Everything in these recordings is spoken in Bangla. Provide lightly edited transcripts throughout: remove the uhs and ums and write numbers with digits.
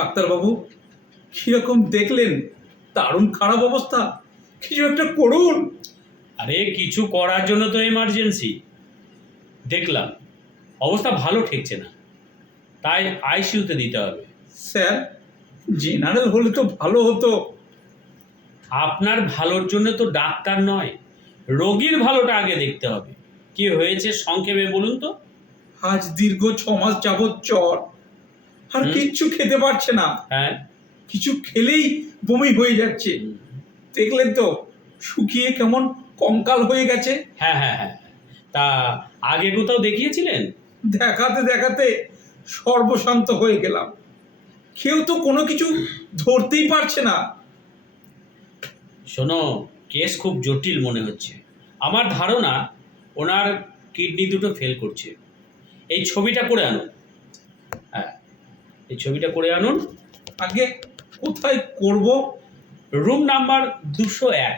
ডাক্তারবাবু, কিরকম দেখলেন? দারুণ খারাপ অবস্থা, কিছু একটা করুন। আরে কিছু করার জন্য তো এমার্জেন্সি। দেখলাম অবস্থা ভালো ঠেকছে না, তাই আইসিইউতে দিতে হবে। স্যার, জেনারেল হলে তো ভালো হতো। আপনার ভালোর জন্য তো ডাক্তার নয়, রোগীর ভালোটা আগে দেখতে হবে। কি হয়েছে সংক্ষেপে বলুন তো। আজ দীর্ঘ 6 মাস যাবৎ জ্বর, আর কিচ্ছু খেতে পারছে না। হ্যাঁ, কিছু খেলেই বমি হয়ে যাচ্ছে। দেখলেন তো, শুকিয়ে কেমন কঙ্কাল হয়ে গেছে। হ্যাঁ হ্যাঁ হ্যাঁ। তা আগে কোথাও দেখিয়েছিলেন? দেখাতে দেখাতে সর্বশান্ত হয়ে গেলাম। কেউ তো কোনো কিছু ধরতেই পারছে না। শোনো, কেস খুব জটিল মনে হচ্ছে। আমার ধারণা ওনার কিডনি দুটো ফেল করছে। এই ছবিটা করে আনুন। হ্যাঁ, এই ছবিটা করে আনুন। আগে কোথায় করব? Room number 201।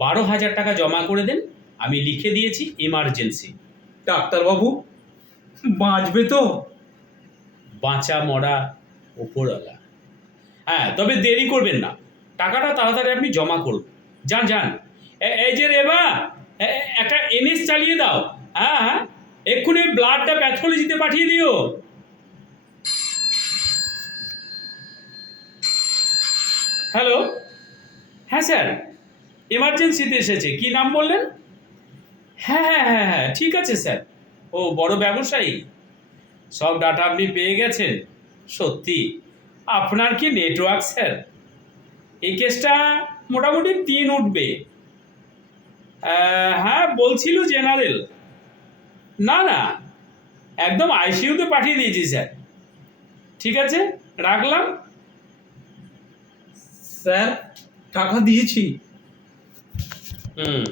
12,000 টাকা জমা করে দেন, আমি লিখে দিয়েছি এমার্জেন্সি। ডাক্তারবাবু, বাঁচবে তো? বাঁচা মরা ওপরওয়ালা। হ্যাঁ, তবে দেরি করবেন না, টাকাটা তাড়াতাড়ি আপনি জমা করুন। যান যান। এই যে রেবা, একটা এনএস চালিয়ে দাও। হ্যাঁ হ্যাঁ, এক্ষুনি ব্লাডটা প্যাথোলজিতে পাঠিয়ে দিও। হ্যালো, হ্যাঁ স্যার, এমার্জেন্সিতে এসেছে। কি নাম বললেন? হ্যাঁ হ্যাঁ হ্যাঁ হ্যাঁ, ঠিক আছে স্যার। ও বড় ব্যবসায়ী, সব ডাটা আপনি পেয়ে গেছেন। সত্যি আপনার কি নেটওয়ার্ক স্যার। এই কেসটা মোটামুটি 3 উঠবে। হ্যাঁ, বলছিল জেনারেল। না না, একদম আইসিইউতে পাঠিয়ে দিয়েছি স্যার। ঠিক আছে, রাখলাম। স্যার, টাকা দিয়েছি। হুম,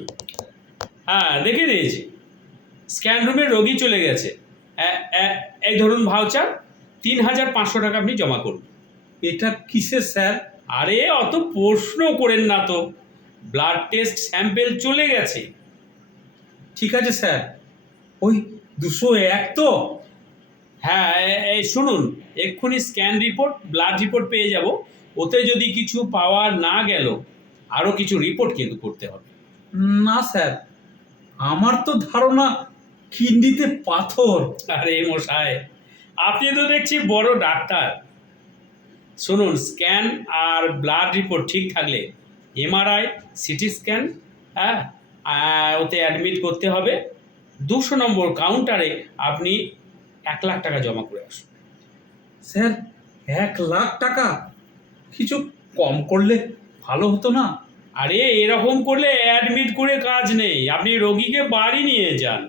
হ্যাঁ দেখে দিয়েছি। স্ক্যান রুমে রোগী চলে গেছে। এই ধরুন ভাউচার, 3,500 টাকা আপনি জমা করুন। এটা কিসের স্যার? আরে অত প্রশ্ন করেন না তো, ব্লাড টেস্ট স্যাম্পেল চলে গেছে। ঠিক আছে স্যার, ওই 201 তো? হ্যাঁ, এই শুনুন, এক্ষুনি স্ক্যান রিপোর্ট, ব্লাড রিপোর্ট পেয়ে যাব। ওতে যদি কিছু পাওয়া না গেল, আরও কিছু রিপোর্ট কিন্তু করতে হবে। না স্যার, আমার তো ধারণা কিডনিতে পাথর। আরে মশাই, আপনি তো দেখছি বড় ডাক্তার। শুনুন, স্ক্যান আর ব্লাড রিপোর্ট ঠিক থাকলে এমআরআই, সিটি স্ক্যান, হ্যাঁ, ওতে অ্যাডমিট করতে হবে। 200 নম্বর কাউন্টারে আপনি 1,00,000 টাকা জমা করে আসুন। স্যার, 1,00,000 টাকা? কিছু কম করলে ভালো হতো না? আরে এরকম করলে অ্যাডমিট করে কাজ নেই, আপনি রোগীকে বাড়ি নিয়ে যান।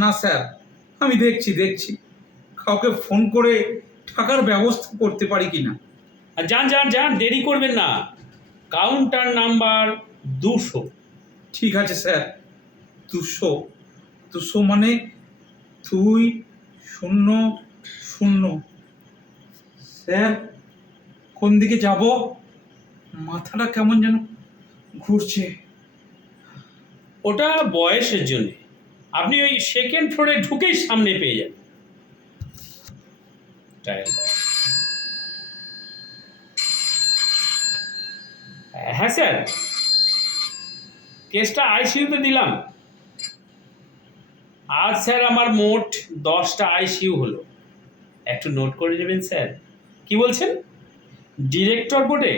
না স্যার, আমি দেখছি কাউকে ফোন করে টাকার ব্যবস্থা করতে পারি কিনা। আর যান যান যান, দেরি করবেন না। Counter number 200। ঠিক আছে স্যার, 200 মানে 200। স্যার, কোন দিকে যাব? মাথাটা কেমন যেন ঘুরছে। ওটা বয়সের জন্য, আপনি ওই সেকেন্ড ফ্লোরে ঢুকেই সামনে পেয়ে যাবেন। হ্যাঁ স্যার, কেসটা আইসিইউতে দিলাম। আজ স্যার আমার মোট 10টা আইসিইউ হলো। একটু নোট করে নেবেন স্যার। কি বলছেন? ডিরেক্টর বোর্ডে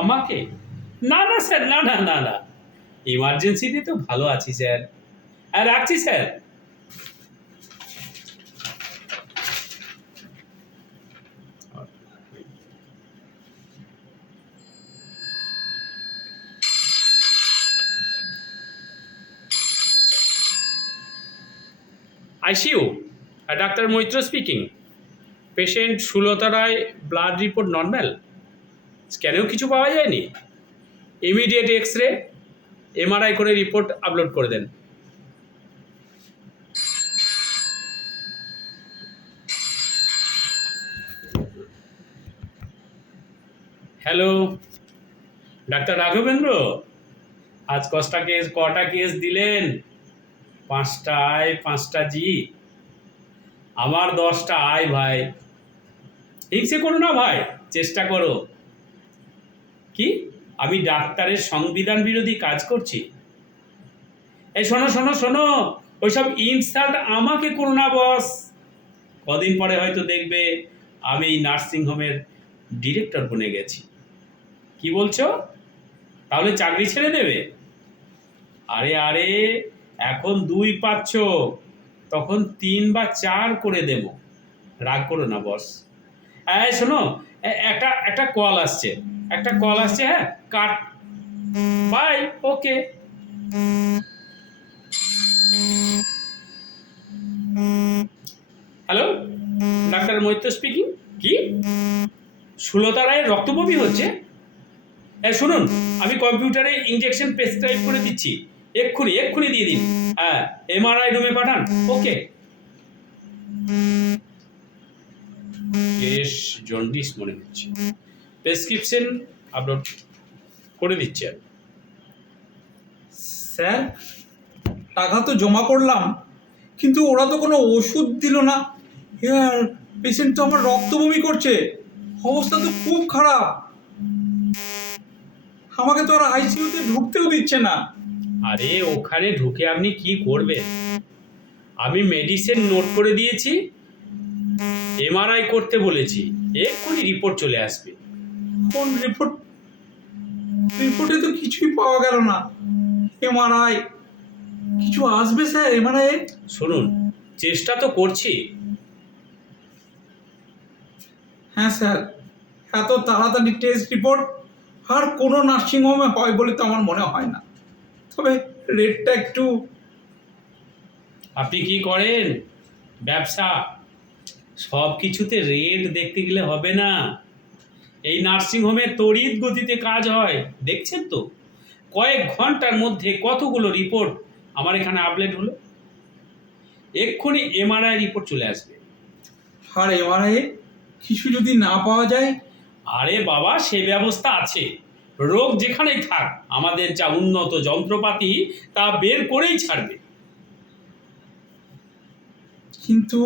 আমাকে? না না স্যার, না না না না, ইমার্জেন্সিতে তো ভালো আছি স্যার। হ্যাঁ, রাখছি sir. ICU, doctor Maitra speaking. Patient Sulata Roy, blood report normal, স্ক্যানেও কিছু পাওয়া যায়নি। ইমিডিয়েট এক্স রে, এমআরআই করে রিপোর্ট আপলোড করে দেন। হ্যালো, ডাক্তার রাঘবেন্দ্র, আজ কটা কেস দিলেন? 5টা আয়, 5টা জি। আমার 10টা আয় ভাই, হিংসে করো না ভাই। চেষ্টা করো। কি, আমি ডাক্তারের সংবিধান বিরোধী কাজ করছি? এই শোনো শোনো শোনো, ওইসব ইনসাল্ট আমাকে করো না বস। কদিন পরে হয়তো দেখবে আমি এই নার্সিংহোমের ডিরেক্টর বনে গেছি। কি বলছো? তাহলে চাকরি ছেড়ে দেবে? আরে আরে, এখন 2 পাচ্ছ, তখন 3 বা 4 করে দেব। রাগ করো না বস। এই শোনো, একটা একটা কল আসছে, হ্যাঁ, cut. Bye. Okay. Hello, doctor Maitra speaking. কি, সুলতা রায়ের রক্ত বমি হচ্ছে? শুনুন, আমি কম্পিউটারে ইনজেকশন প্রেসক্রাইব করে দিচ্ছি, এক্ষুনি দিয়ে দিন। হ্যাঁ, এমআরআই রুমে পাঠান। ওকে। কেস জন্ডিস মনে হচ্ছে, প্রেসক্রিপশন আপলোড করে দিচ্ছি আমি। স্যার, টাকা তো জমা করলাম, কিন্তু ওরা তো কোনো ওষুধ দিল না। আর পেশেন্ট তো আমার রক্ত বমি করছে, অবস্থা তো খুব খারাপ। আমাকে তো আর আইসিইউতে ঢুকতেও দিচ্ছে না। আরে ওখানে ঢুকে আপনি কি করবেন? আমি মেডিসিন নোট করে দিয়েছি, এমআরআই করতে বলেছি, এক্ষুনি রিপোর্ট চলে আসবে। কোন রিপোর্ট? রিপোর্টে তো কিছুই পাওয়া গেল না। এমআরআই কিছু আসবে স্যার এমআরআই? শুনুন, চেষ্টা তো করছি। হ্যাঁ স্যার, এত তাড়াতাড়ি টেস্ট রিপোর্ট আর কোনো নার্সিংহোমে হয় বলে তো আমার মনে হয় না। তবে রেটটা একটু। আপনি কি করেন? ব্যবসা। সব কিছুতে রেট দেখতে গেলে হবে না। এই নার্সিংহোমে তড়িৎ গতিতে কাজ হয়, দেখছেন তো? কয়েক ঘন্টার মধ্যে কতগুলো রিপোর্ট আমার এখানে আপলোড হলো। এক্ষুনি এমআরআই রিপোর্ট চলে আসবে। আর এমআরআই কিছু যদি না পাওয়া যায়? আরে বাবা, সে ব্যবস্থা আছে। রোগ যেখানেই থাক, আমাদের যা উন্নত যন্ত্রপাতি তা বের করেই ছাড়বে। কিন্তু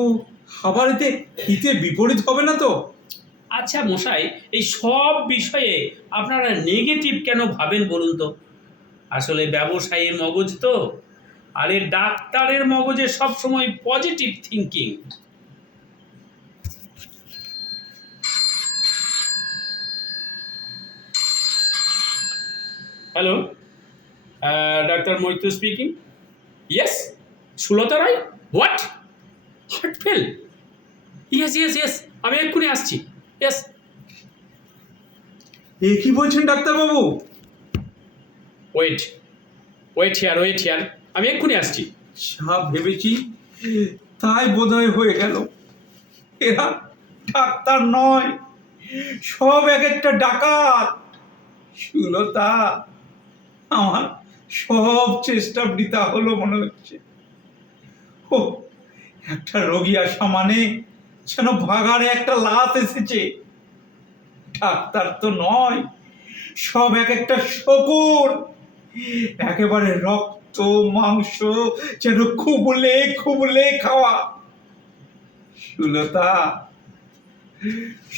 আবার এতে হিতে বিপরীত হবে না তো? আচ্ছা মশাই, এই সব বিষয়ে আপনারা নেগেটিভ কেন ভাবেন বলুন তো? আসলে ব্যবসায়ীর মগজ তো, আরে ডাক্তারের মগজে সবসময় positive thinking. Hello, doctor Maitra speaking. Yes, Sulata Ray. What? Heart fail? Yes, আমি এক্ষুনি আসছি। ইয়েস। এ কি বলছেন ডাক্তারবাবু? ওয়েট হিয়ার, আমি এক্ষুনি আসছি। যা ভেবেছি তাই বোধহয় হয়ে গেল। এরা ডাক্তার নয়, সব এক একটা ডাকাত। সুলতা, আমার সব চেষ্টা বৃথা হলো মনে হচ্ছে। ও, একটা রোগী আসা মানে যেন ভাগাড়ে একটা লাশ এসেছে। ডাক্তার তো নয়, সব এক একটা শকুন, একেবারে রক্ত মাংস যেন খুবলে খুবলে খাওয়া। সুলতা,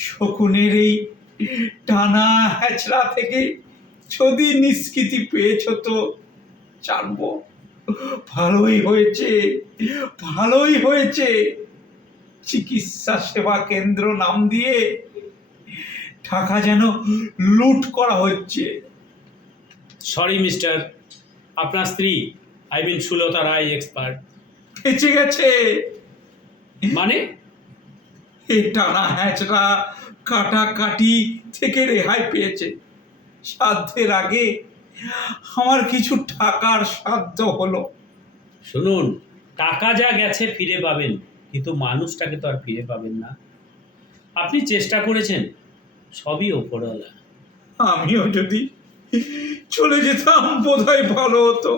শকুনের এই টানা হ্যাচড়া থেকে যদি নিষ্কৃতি পেয়েছ তো জানবো। ভালোই হয়েছে। চিকিৎসা সেবা কেন্দ্র নাম দিয়ে টাকা যেন লুট করা হচ্ছে। সরি মিস্টার, আপনার স্ত্রী, I mean Sulata Ray expert. বেঁচে গেছে। মানে? এই টানা হ্যাচড়া কাটাকাটি থেকে রেহাই পেয়েছে। সাধ্যের আগে আমার কিছু টাকার সাধ্য হলো। শুনুন, টাকা যা গেছে ফিরে পাবেন, কিন্তু মানুষটাকে তো আর ফিরে পাবেন না। আপনি চেষ্টা করেছেন, সবই ওপরওয়ালা। আমিও যদি চলে যেতাম বোধহয় ভালো হতো।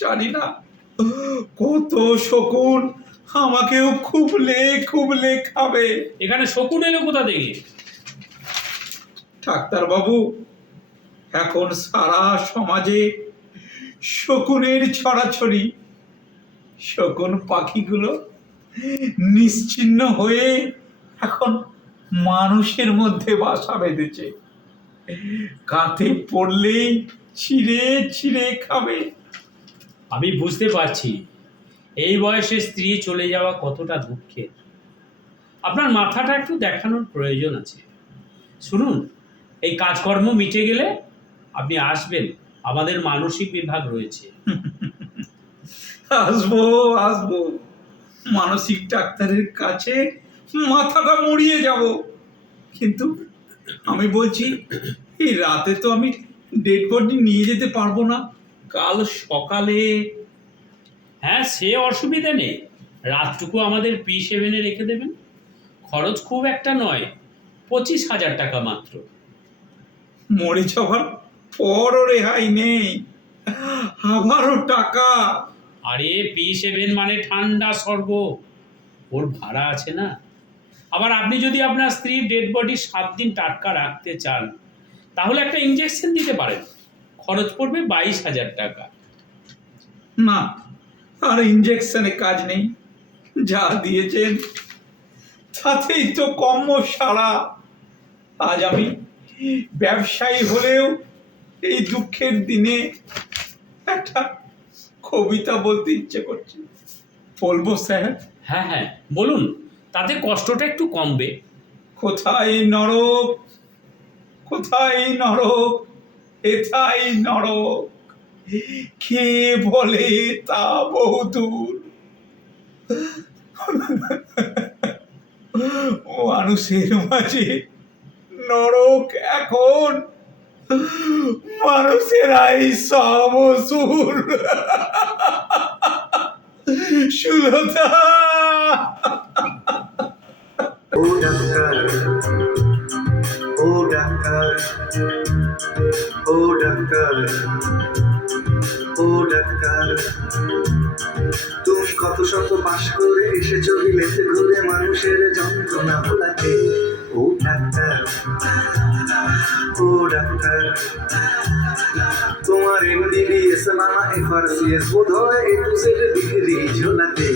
জানি না কত শকুন আমাকেও খুবলে খুবলে খাবে। এখানে শকুন এলো কোথা থেকে? ডাক্তারবাবু, এখন সারা সমাজে শকুনের ছড়াছড়ি। শকুন পাখিগুলো নিশ্চিহ্ন হয়ে এখন মানুষের মধ্যে বাসা বেঁধেছে, কাঁধে পড়লেই ছিঁড়ে ছিঁড়ে খাবে। আমি বুঝতে পারছি এই বয়সে স্ত্রী চলে যাওয়া কতটা দুঃখের। আপনার মাথাটা একটু দেখানোর প্রয়োজন আছে। শুনুন, এই কাজকর্ম মিটে গেলে আপনি আসবেন, আমাদের মানসিক বিভাগ রয়েছে। আসবো আসবো, মানসিক ডাক্তারের কাছে মাথাটা মুড়িয়ে যাব। কিন্তু আমি বলছি, এই রাতে তো আমি ডেড বডি নিয়ে যেতে পারবো না, কাল সকালে। হ্যাঁ, সে অসুবিধা নেই, রাতটুকু আমাদের P7 রেখে দেবেন। খরচ খুব একটা নয়, 25,000 টাকা মাত্র। মরে যাওয়ার পরও রেহাই নেই, আবারও টাকা। আরে P7 মানে ঠান্ডা স্বর্গ, ওর ভাড়া আছে না। আবার আপনি যদি আপনার স্ত্রীর ডেড বডি 7 দিন টাটকা রাখতে চান, তাহলে একটা ইঞ্জেকশন দিতে পারেন, খরচ পড়বে 22,000 টাকা। না, আর ইঞ্জেকশনে কাজ নেই, যা দিয়েছেন তাতেই তো কম্ম সারা। আজ আমি ব্যবসায়ী হলেও এই দুঃখের দিনে একটা কবিতা বলতে ইচ্ছে করছে। বলবো স্যার? হ্যাঁ হ্যাঁ, বলুন, তাতে কষ্টটা একটু কমবে। কোথায় নরক, কোথায় নরক, এথাই নরক, কে বলে তা বহুদূর। মানুষের মাঝে নরক এখন, মানুষেরাই সব অসুর। সুলতা। ও ডাক্তার, ও ডাক্তার, ও ডাক্তার, ও ডাক্তার, তুমি কত শত পাশ করে এসেছো বিলেতে ঘুরে মানুষের যন্ত্রণা ভোলাতে। ও ডাক্তার, ও ডাক্তার, তোমার MBBS মানা FRCS বোধ হয় A to Z ডিগ্রি ঝোলাতে।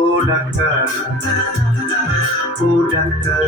ও ডাক্তার, ও ডাক্তার।